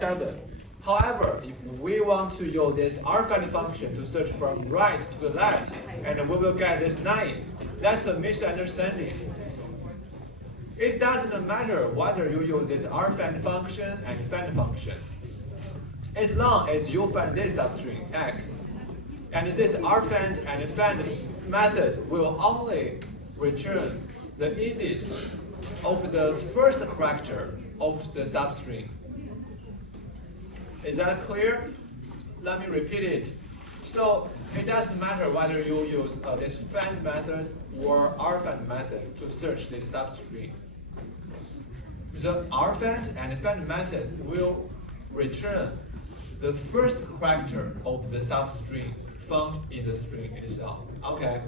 7. However, if we want to use this rfind function to search from right to the left, and we will get this 9. That's a misunderstanding. It doesn't matter whether you use this rfind function and find function. As long as you find this substring egg, and this rfind and find methods will only return the index of the first character of the substring. Is that clear? Let me repeat it. So it doesn't matter whether you use this find methods or rfind methods to search the substring. The rfind and find methods will return the first character of the substring found in the string itself. Okay.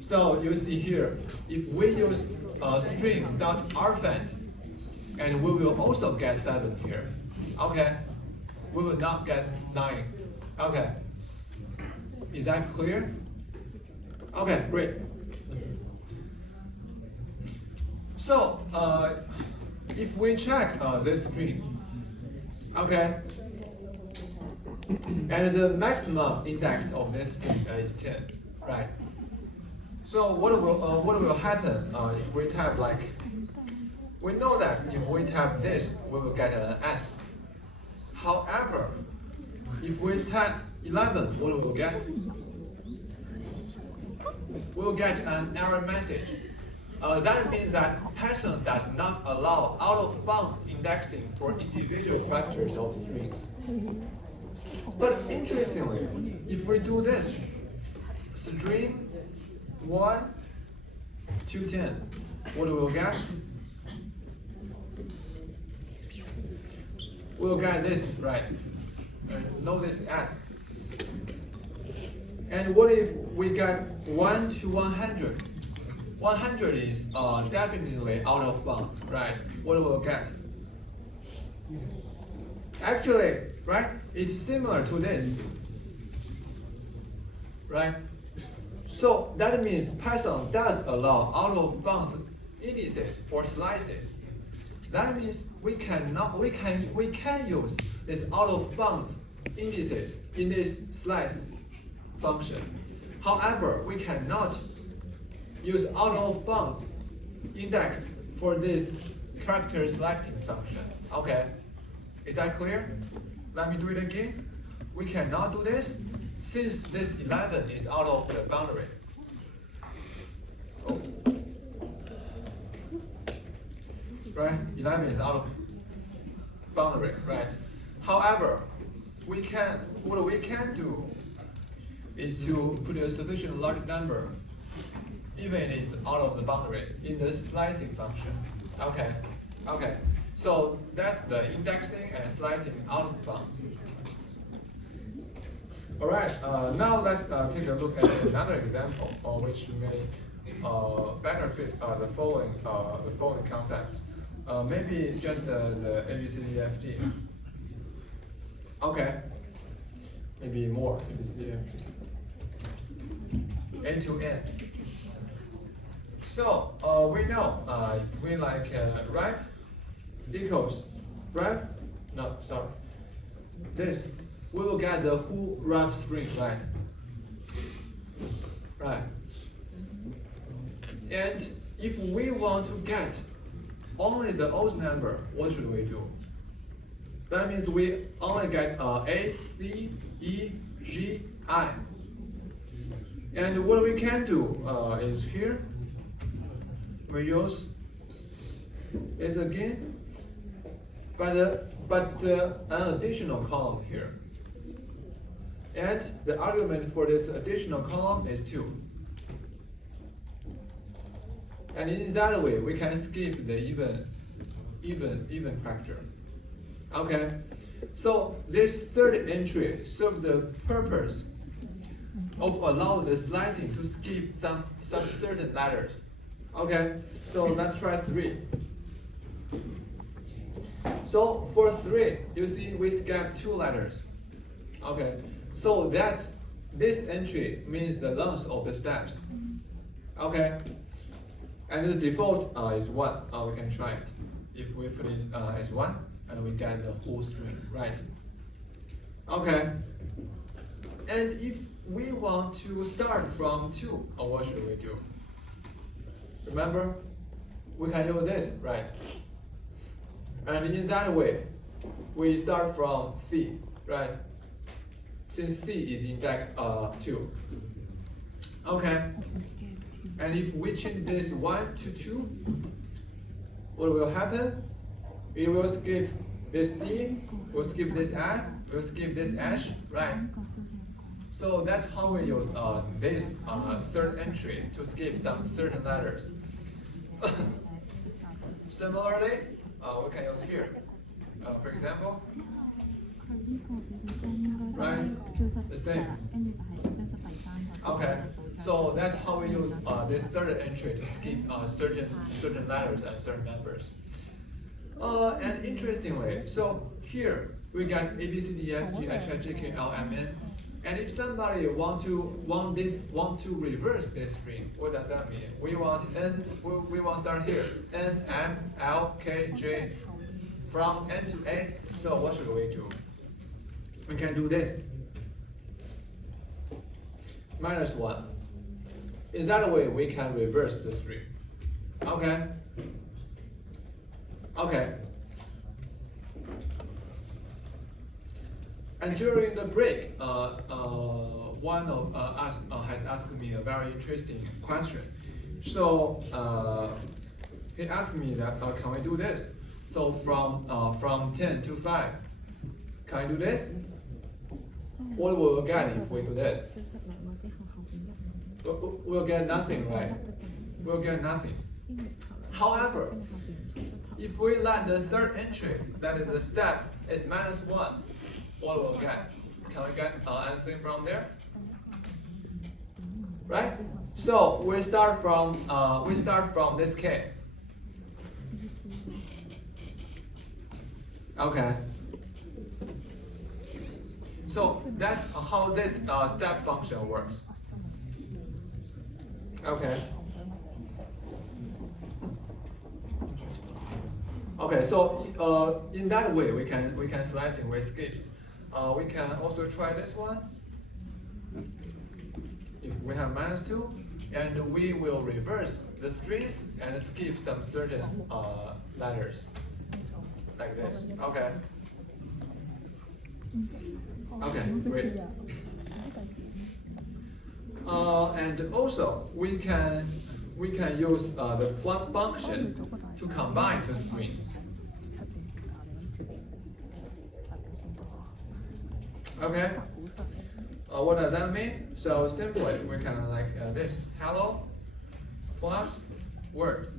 So you see here, if we use string.rfind, and we will also get 7 here. Okay. We will not get 9. Okay. Is that clear? Okay, great. So if we check this string, okay, and the maximum index of this string is 10, right? So what will happen if we type like, we know that if we type this, we will get an S. However, if we type 11, what will we get? We will get an error message. That means that Python does not allow out-of-bounds indexing for individual characters of strings. But interestingly, if we do this, string 1 to 10, what do we get? We'll get this, right? Know this S. And what if we get 1 to 100? 100 is definitely out of bounds, right? What will we get? Actually, right? It's similar to this, right? So that means Python does allow out of bounds indices for slices. That means we can use this out of bounds indices in this slice function. However, we cannot use out of bounds index for this character selecting function. Okay, is that clear? Let me do it again. We cannot do this since this 11 is out of the boundary. Oh. Right? 11 is out of boundary, right? However, what we can do is to put a sufficient large number, even if it's out of the boundary, in the slicing function. Okay, okay. So that's the indexing and slicing out of bounds. All right. Now let's take a look at another example, which may better fit the following concepts. Maybe just the ABCDEFG. Okay. Maybe more ABCDEFG. A to N. So we know if we like ref equals ref, no, sorry, this, we will get the full ref string, right? Right. And if we want to get only the odd number, what should we do? That means we only get A, C, E, G, I. And what we can do is here, we use is again, but an additional column here. And the argument for this additional column is 2. And in that way, we can skip the even factor. Okay, so this third entry serves the purpose of allow the slicing to skip some certain letters. Okay, so let's try 3. So for 3, you see we skip 2 letters. Okay, so this entry means the length of the steps. Okay, and the default is 1. We can try it. If we put it as 1, and we get the whole string, right? Okay. And if we want to start from 2, what should we do? Remember, we can use this, right? And in that way, we start from C, right? Since C is index 2. Okay. And if we change this 1 to 2, what will happen? We will skip this D, we'll skip this F, we'll skip this H, right? So that's how we use this third entry to skip some certain letters. Similarly, we can use here. For example, right? The same. Okay. So that's how we use this third entry to skip certain letters and certain numbers. And interestingly, so here we got A, B, C, D, F, G, H, I, J, K, L, M, N. And if somebody want to reverse this string, what does that mean? We want N. We want to start here. N, M, L, K, J, from N to A. So what should we do? We can do this. -1. In that way, we can reverse the string. Okay. Okay. And during the break, one of us has asked me a very interesting question. So he asked me that can we do this? So from 10 to 5, can I do this? What will we get if we do this? We'll get nothing, right? We'll get nothing. However, if we let the third entry, that is the step, is -1, what will we get? Can we get anything from there? Right? So we start from this K. Okay. So that's how this step function works. Okay. Okay, so in that way we can slice it with skips. We can also try this one. If we have -2, and we will reverse the strings and skip some certain letters, like this. Okay. Okay, great. And also we can use the plus function to combine two strings. Okay. What does that mean? So simply we can like this: hello plus word,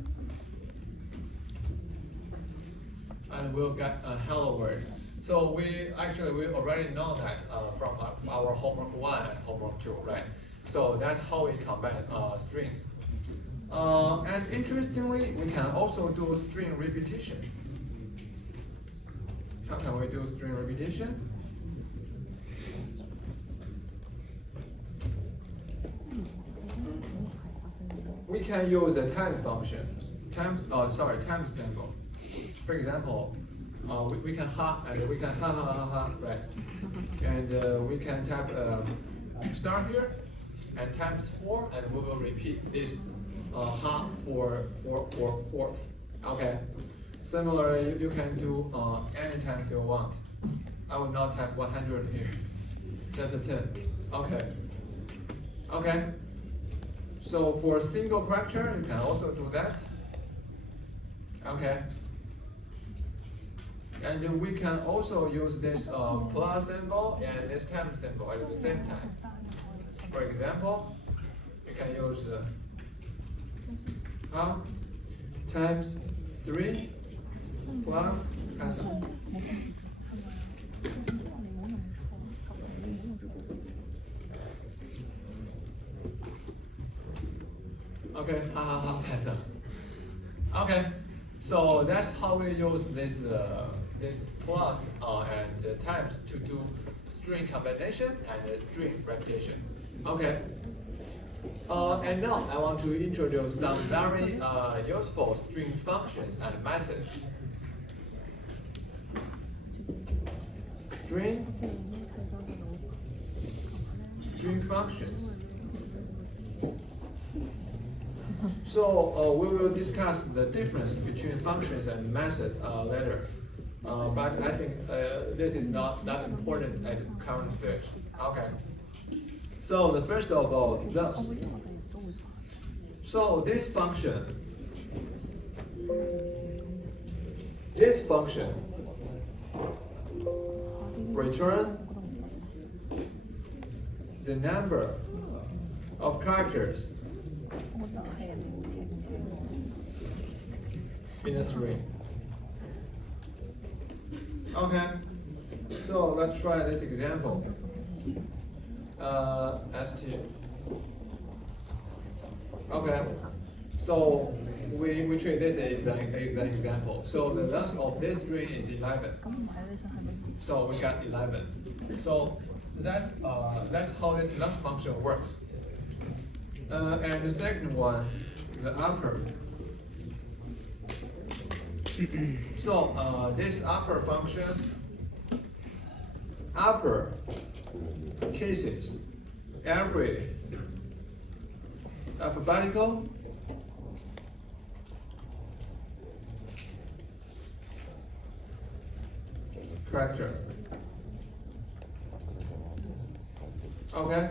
and we'll get a hello word. So we already know that from our homework 1 and homework 2, right? So that's how we combine strings. And interestingly, we can also do string repetition. How can we do string repetition? We can use a time function, time symbol. For example, we can ha and we can ha, right? And we can type start here and times 4, and we will repeat this ha for fourth. Okay. Similarly, you can do any times you want. I will not type 100 here. Just a 10. Okay. Okay. So for single character, you can also do that. Okay. And we can also use this plus symbol and this times symbol at the same time. For example, you can use times 3 plus cancel. Okay, cancel. Okay, so that's how we use this this plus and times to do string combination and string repetition. Okay. And now I want to introduce some very useful string functions and methods. string functions. So we will discuss the difference between functions and methods later. But I think this is not that important at the current stage. Okay. So the first of all, thus. So this function return the number of characters in a string. Okay, so let's try this example. ST. Okay, so we treat this as an example. So the length of this string is 11. So we got 11. So that's how this length function works. And the second one, the upper. So this upper function, upper cases every alphabetical character. Okay.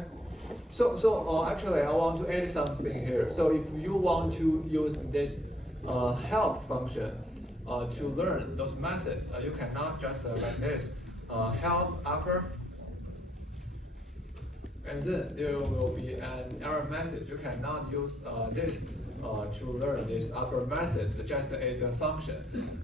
So actually, I want to add something here. So if you want to use this help function to learn those methods, you cannot just like this help upper, and then there will be an error message. You cannot use this to learn this upper method just as a function.